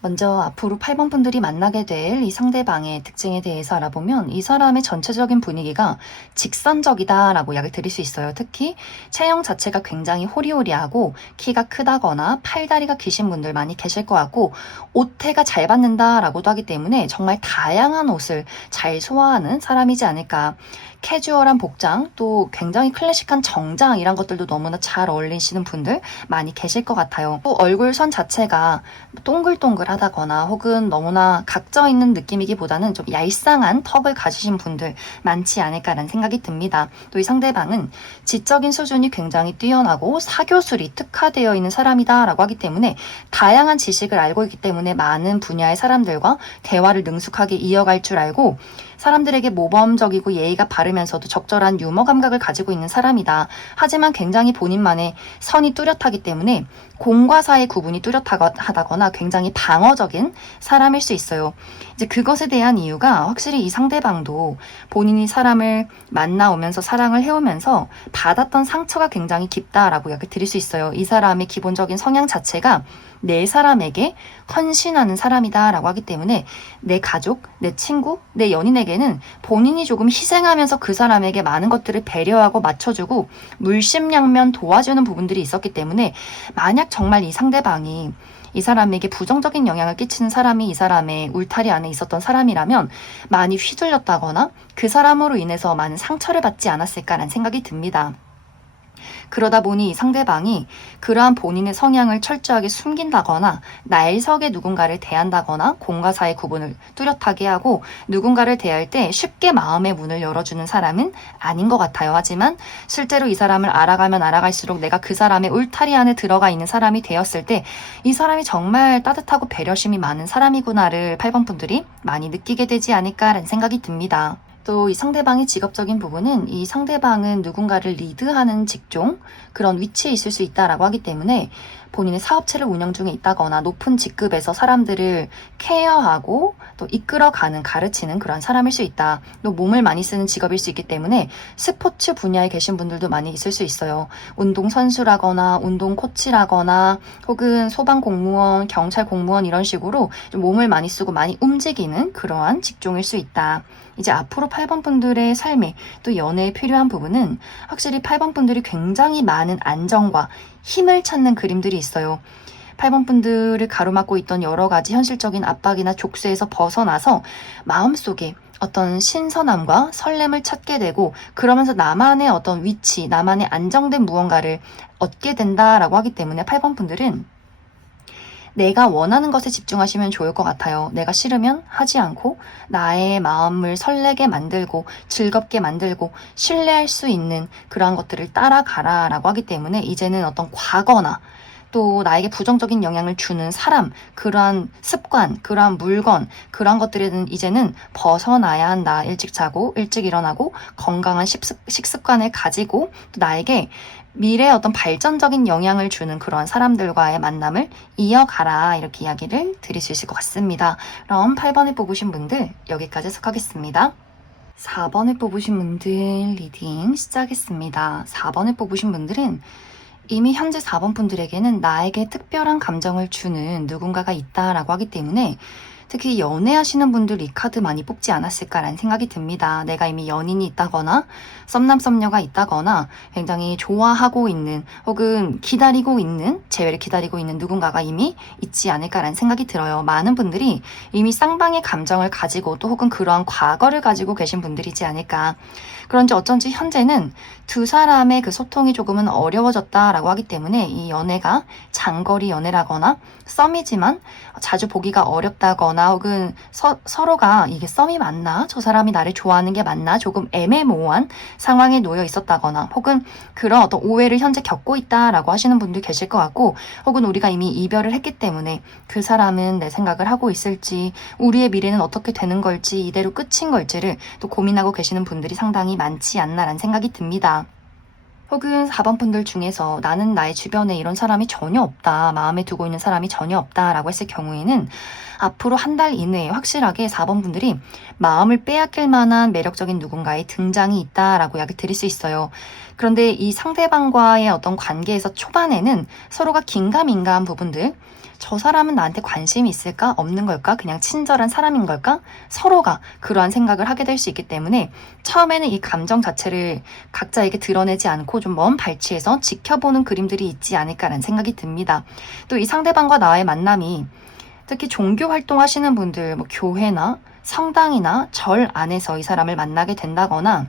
먼저 앞으로 8번 분들이 만나게 될 이 상대방의 특징에 대해서 알아보면 이 사람의 전체적인 분위기가 직선적이다라고 이야기를 드릴 수 있어요. 특히 체형 자체가 굉장히 호리호리하고 키가 크다거나 팔다리가 기신 분들 많이 계실 것 같고 옷태가 잘 받는다라고도 하기 때문에 정말 다양한 옷을 잘 소화하는 사람이지 않을까. 캐주얼한 복장 또 굉장히 클래식한 정장 이런 것들도 너무나 잘 어울리시는 분들 많이 계실 것 같아요. 또 얼굴선 자체가 동글동글하다거나 혹은 너무나 각져 있는 느낌이기보다는 좀 얄쌍한 턱을 가지신 분들 많지 않을까라는 생각이 듭니다. 또 이 상대방은 지적인 수준이 굉장히 뛰어나고 사교술이 특화되어 있는 사람이다라고 하기 때문에 다양한 지식을 알고 있기 때문에 많은 분야의 사람들과 대화를 능숙하게 이어갈 줄 알고 사람들에게 모범적이고 예의가 바르면서도 적절한 유머 감각을 가지고 있는 사람이다. 하지만 굉장히 본인만의 선이 뚜렷하기 때문에 공과 사의 구분이 뚜렷하다거나 굉장히 방어적인 사람일 수 있어요. 이제 그것에 대한 이유가 확실히 이 상대방도 본인이 사람을 만나오면서 사랑을 해오면서 받았던 상처가 굉장히 깊다라고 이야기 드릴 수 있어요. 이 사람의 기본적인 성향 자체가 내 사람에게 헌신하는 사람이다라고 하기 때문에 내 가족, 내 친구, 내 연인에게는 본인이 조금 희생하면서 그 사람에게 많은 것들을 배려하고 맞춰주고 물심양면 도와주는 부분들이 있었기 때문에 만약 정말 이 상대방이 이 사람에게 부정적인 영향을 끼치는 사람이 이 사람의 울타리 안에 있었던 사람이라면 많이 휘둘렸다거나 그 사람으로 인해서 많은 상처를 받지 않았을까라는 생각이 듭니다. 그러다 보니 상대방이 그러한 본인의 성향을 철저하게 숨긴다거나 날석에 누군가를 대한다거나 공과 사의 구분을 뚜렷하게 하고 누군가를 대할 때 쉽게 마음의 문을 열어주는 사람은 아닌 것 같아요. 하지만 실제로 이 사람을 알아가면 알아갈수록 내가 그 사람의 울타리 안에 들어가 있는 사람이 되었을 때 이 사람이 정말 따뜻하고 배려심이 많은 사람이구나를 8번 분들이 많이 느끼게 되지 않을까라는 생각이 듭니다. 또 이 상대방의 직업적인 부분은 이 상대방은 누군가를 리드하는 직종, 그런 위치에 있을 수 있다라고 하기 때문에 본인의 사업체를 운영 중에 있다거나 높은 직급에서 사람들을 케어하고 또 이끌어가는, 가르치는 그런 사람일 수 있다. 또 몸을 많이 쓰는 직업일 수 있기 때문에 스포츠 분야에 계신 분들도 많이 있을 수 있어요. 운동 선수라거나 운동 코치라거나 혹은 소방 공무원, 경찰 공무원 이런 식으로 좀 몸을 많이 쓰고 많이 움직이는 그러한 직종일 수 있다. 이제 앞으로 8번 분들의 삶에 또 연애에 필요한 부분은 확실히 8번 분들이 굉장히 많은 안정과 힘을 찾는 그림들이 있어요. 8번 분들을 가로막고 있던 여러 가지 현실적인 압박이나 족쇄에서 벗어나서 마음속에 어떤 신선함과 설렘을 찾게 되고 그러면서 나만의 어떤 위치, 나만의 안정된 무언가를 얻게 된다라고 하기 때문에 8번 분들은 내가 원하는 것에 집중하시면 좋을 것 같아요. 내가 싫으면 하지 않고 나의 마음을 설레게 만들고 즐겁게 만들고 신뢰할 수 있는 그러한 것들을 따라가라 라고 하기 때문에 이제는 어떤 과거나 또 나에게 부정적인 영향을 주는 사람, 그러한 습관, 그러한 물건, 그러한 것들에는 이제는 벗어나야 한다. 일찍 자고 일찍 일어나고 건강한 식습관을 가지고 또 나에게 미래에 어떤 발전적인 영향을 주는 그런 사람들과의 만남을 이어가라 이렇게 이야기를 드릴 수 있을 것 같습니다. 그럼 8번을 뽑으신 분들 여기까지 해석하겠습니다. 4번을 뽑으신 분들 리딩 시작했습니다. 4번을 뽑으신 분들은 이미 현재 4번 분들에게는 나에게 특별한 감정을 주는 누군가가 있다라고 하기 때문에 특히 연애하시는 분들 이 카드 많이 뽑지 않았을까라는 생각이 듭니다. 내가 이미 연인이 있다거나 썸남 썸녀가 있다거나 굉장히 좋아하고 있는 혹은 기다리고 있는 재회를 기다리고 있는 누군가가 이미 있지 않을까라는 생각이 들어요. 많은 분들이 이미 쌍방의 감정을 가지고 또 혹은 그러한 과거를 가지고 계신 분들이지 않을까. 그런지 어쩐지 현재는 두 사람의 그 소통이 조금은 어려워졌다라고 하기 때문에 이 연애가 장거리 연애라거나 썸이지만 자주 보기가 어렵다거나 혹은 서로가 이게 썸이 맞나? 저 사람이 나를 좋아하는 게 맞나? 조금 애매모호한 상황에 놓여 있었다거나 혹은 그런 어떤 오해를 현재 겪고 있다라고 하시는 분들 계실 것 같고 혹은 우리가 이미 이별을 했기 때문에 그 사람은 내 생각을 하고 있을지 우리의 미래는 어떻게 되는 걸지 이대로 끝인 걸지를 또 고민하고 계시는 분들이 상당히 많지 않나라는 생각이 듭니다. 혹은 4번 분들 중에서 나는 나의 주변에 이런 사람이 전혀 없다, 마음에 두고 있는 사람이 전혀 없다라고 했을 경우에는 앞으로 한 달 이내에 확실하게 4번 분들이 마음을 빼앗길 만한 매력적인 누군가의 등장이 있다라고 이야기 드릴 수 있어요. 그런데 이 상대방과의 어떤 관계에서 초반에는 서로가 긴가민가한 부분들, 저 사람은 나한테 관심이 있을까? 없는 걸까? 그냥 친절한 사람인 걸까? 서로가 그러한 생각을 하게 될 수 있기 때문에 처음에는 이 감정 자체를 각자에게 드러내지 않고 좀 먼 발치에서 지켜보는 그림들이 있지 않을까라는 생각이 듭니다. 또 이 상대방과 나의 만남이 특히 종교 활동하시는 분들, 뭐 교회나 성당이나 절 안에서 이 사람을 만나게 된다거나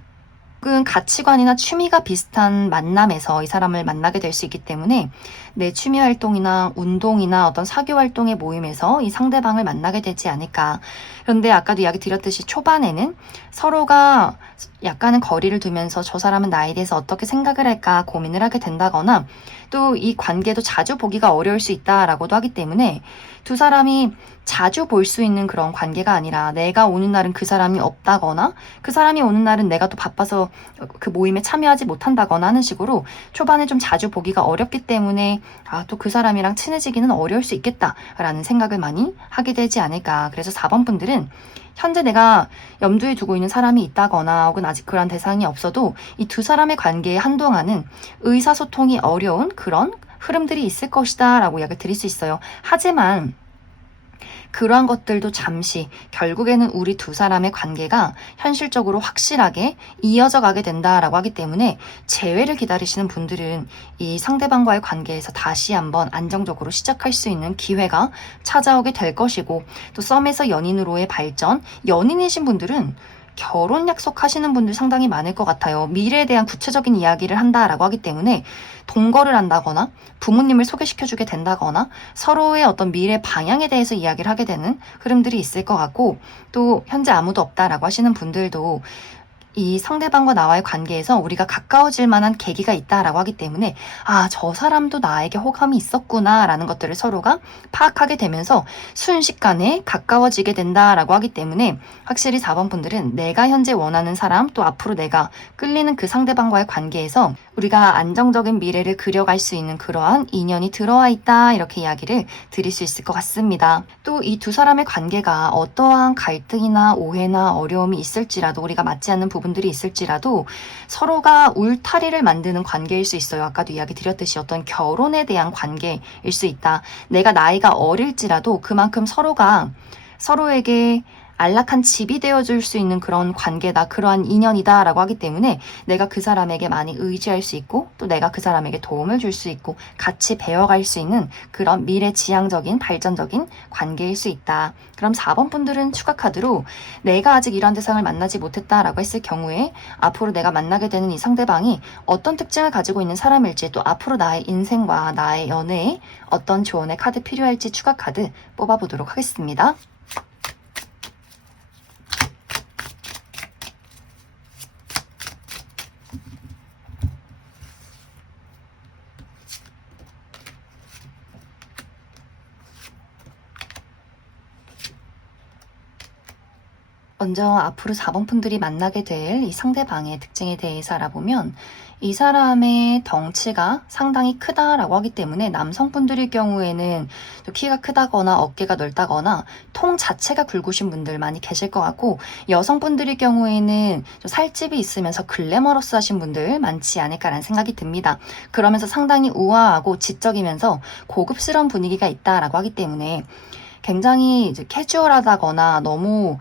혹은 가치관이나 취미가 비슷한 만남에서 이 사람을 만나게 될 수 있기 때문에 내 취미 활동이나 운동이나 어떤 사교 활동의 모임에서 이 상대방을 만나게 되지 않을까. 그런데 아까도 이야기 드렸듯이 초반에는 서로가 약간은 거리를 두면서 저 사람은 나에 대해서 어떻게 생각을 할까 고민을 하게 된다거나 또 이 관계도 자주 보기가 어려울 수 있다라고도 하기 때문에 두 사람이 자주 볼 수 있는 그런 관계가 아니라 내가 오는 날은 그 사람이 없다거나 그 사람이 오는 날은 내가 또 바빠서 그 모임에 참여하지 못한다거나 하는 식으로 초반에 좀 자주 보기가 어렵기 때문에 또 그 사람이랑 친해지기는 어려울 수 있겠다라는 생각을 많이 하게 되지 않을까. 그래서 4번 분들은 현재 내가 염두에 두고 있는 사람이 있다거나 혹은 아직 그런 대상이 없어도 이 두 사람의 관계에 한동안은 의사소통이 어려운 그런 흐름들이 있을 것이다 라고 이야기를 드릴 수 있어요. 하지만 그러한 것들도 잠시 결국에는 우리 두 사람의 관계가 현실적으로 확실하게 이어져 가게 된다라고 하기 때문에 재회를 기다리시는 분들은 이 상대방과의 관계에서 다시 한번 안정적으로 시작할 수 있는 기회가 찾아오게 될 것이고 또 썸에서 연인으로의 발전, 연인이신 분들은 결혼 약속하시는 분들 상당히 많을 것 같아요. 미래에 대한 구체적인 이야기를 한다라고 하기 때문에 동거를 한다거나 부모님을 소개시켜주게 된다거나 서로의 어떤 미래 방향에 대해서 이야기를 하게 되는 흐름들이 있을 것 같고 또 현재 아무도 없다라고 하시는 분들도 이 상대방과 나와의 관계에서 우리가 가까워질 만한 계기가 있다라고 하기 때문에 저 사람도 나에게 호감이 있었구나라는 것들을 서로가 파악하게 되면서 순식간에 가까워지게 된다라고 하기 때문에 확실히 4번 분들은 내가 현재 원하는 사람 또 앞으로 내가 끌리는 그 상대방과의 관계에서 우리가 안정적인 미래를 그려갈 수 있는 그러한 인연이 들어와 있다 이렇게 이야기를 드릴 수 있을 것 같습니다. 또 이 두 사람의 관계가 어떠한 갈등이나 오해나 어려움이 있을지라도 우리가 맞지 않는 부분들이 있을지라도 서로가 울타리를 만드는 관계일 수 있어요. 아까도 이야기 드렸듯이 어떤 결혼에 대한 관계일 수 있다. 내가 나이가 어릴지라도 그만큼 서로가 서로에게 안락한 집이 되어줄 수 있는 그런 관계다, 그러한 인연이다라고 하기 때문에 내가 그 사람에게 많이 의지할 수 있고 또 내가 그 사람에게 도움을 줄 수 있고 같이 배워갈 수 있는 그런 미래지향적인 발전적인 관계일 수 있다. 그럼 4번 분들은 추가 카드로 내가 아직 이런 대상을 만나지 못했다라고 했을 경우에 앞으로 내가 만나게 되는 이 상대방이 어떤 특징을 가지고 있는 사람일지 또 앞으로 나의 인생과 나의 연애에 어떤 조언의 카드 필요할지 추가 카드 뽑아보도록 하겠습니다. 먼저 앞으로 4번 분들이 만나게 될 이 상대방의 특징에 대해서 알아보면 이 사람의 덩치가 상당히 크다라고 하기 때문에 남성분들의 경우에는 또 키가 크다거나 어깨가 넓다거나 통 자체가 굵으신 분들 많이 계실 것 같고, 여성분들의 경우에는 좀 살집이 있으면서 글래머러스하신 분들 많지 않을까라는 생각이 듭니다. 그러면서 상당히 우아하고 지적이면서 고급스러운 분위기가 있다라고 하기 때문에 굉장히 이제 캐주얼하다거나 너무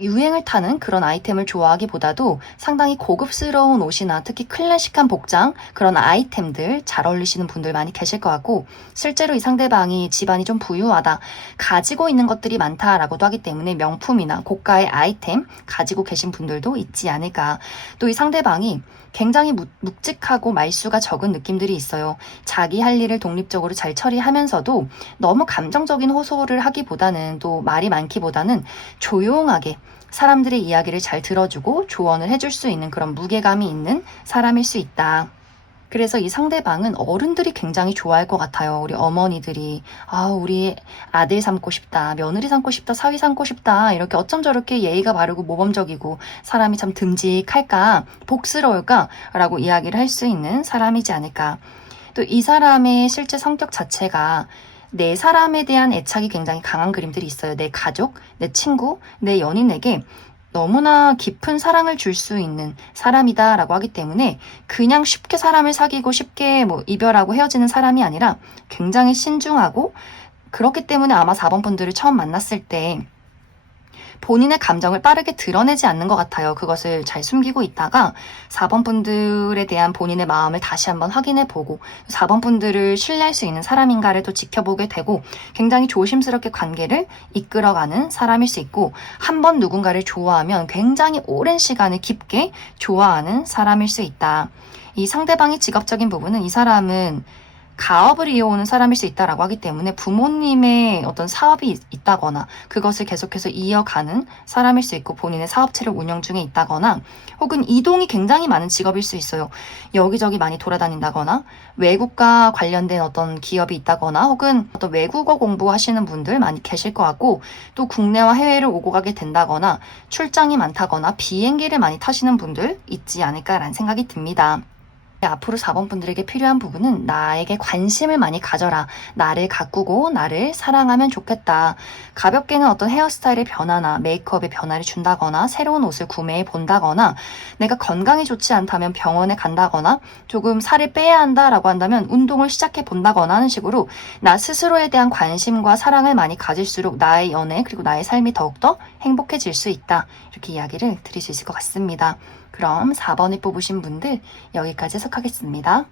유행을 타는 그런 아이템을 좋아하기보다도 상당히 고급스러운 옷이나 특히 클래식한 복장, 그런 아이템들 잘 어울리시는 분들 많이 계실 것 같고, 실제로 이 상대방이 집안이 좀 부유하다, 가지고 있는 것들이 많다라고도 하기 때문에 명품이나 고가의 아이템 가지고 계신 분들도 있지 않을까. 또 이 상대방이 굉장히 묵직하고 말수가 적은 느낌들이 있어요. 자기 할 일을 독립적으로 잘 처리하면서도 너무 감정적인 호소를 하기보다는, 또 말이 많기보다는 조용하게 사람들의 이야기를 잘 들어주고 조언을 해줄 수 있는 그런 무게감이 있는 사람일 수 있다. 그래서 이 상대방은 어른들이 굉장히 좋아할 것 같아요. 우리 어머니들이 우리 아들 삼고 싶다, 며느리 삼고 싶다, 사위 삼고 싶다, 이렇게 어쩜 저렇게 예의가 바르고 모범적이고 사람이 참 듬직할까, 복스러울까 라고 이야기를 할 수 있는 사람이지 않을까. 또 이 사람의 실제 성격 자체가 내 사람에 대한 애착이 굉장히 강한 그림들이 있어요. 내 가족, 내 친구, 내 연인에게 너무나 깊은 사랑을 줄 수 있는 사람이다라고 하기 때문에 그냥 쉽게 사람을 사귀고 쉽게 뭐 이별하고 헤어지는 사람이 아니라 굉장히 신중하고, 그렇기 때문에 아마 4번 분들을 처음 만났을 때 본인의 감정을 빠르게 드러내지 않는 것 같아요. 그것을 잘 숨기고 있다가 4번 분들에 대한 본인의 마음을 다시 한번 확인해보고 4번 분들을 신뢰할 수 있는 사람인가를 또 지켜보게 되고, 굉장히 조심스럽게 관계를 이끌어가는 사람일 수 있고, 한번 누군가를 좋아하면 굉장히 오랜 시간을 깊게 좋아하는 사람일 수 있다. 이 상대방의 직업적인 부분은 이 사람은 가업을 이어오는 사람일 수 있다라고 하기 때문에 부모님의 어떤 사업이 있다거나 그것을 계속해서 이어가는 사람일 수 있고, 본인의 사업체를 운영 중에 있다거나, 혹은 이동이 굉장히 많은 직업일 수 있어요. 여기저기 많이 돌아다닌다거나, 외국과 관련된 어떤 기업이 있다거나, 혹은 어떤 외국어 공부하시는 분들 많이 계실 것 같고, 또 국내와 해외를 오고 가게 된다거나 출장이 많다거나 비행기를 많이 타시는 분들 있지 않을까라는 생각이 듭니다. 앞으로 4번 분들에게 필요한 부분은 나에게 관심을 많이 가져라. 나를 가꾸고 나를 사랑하면 좋겠다. 가볍게는 어떤 헤어스타일의 변화나 메이크업의 변화를 준다거나, 새로운 옷을 구매해 본다거나, 내가 건강이 좋지 않다면 병원에 간다거나, 조금 살을 빼야 한다라고 한다면 운동을 시작해 본다거나 하는 식으로 나 스스로에 대한 관심과 사랑을 많이 가질수록 나의 연애 그리고 나의 삶이 더욱더 행복해질 수 있다. 이렇게 이야기를 드릴 수 있을 것 같습니다. 그럼 4번을 뽑으신 분들 여기까지 해석하겠습니다.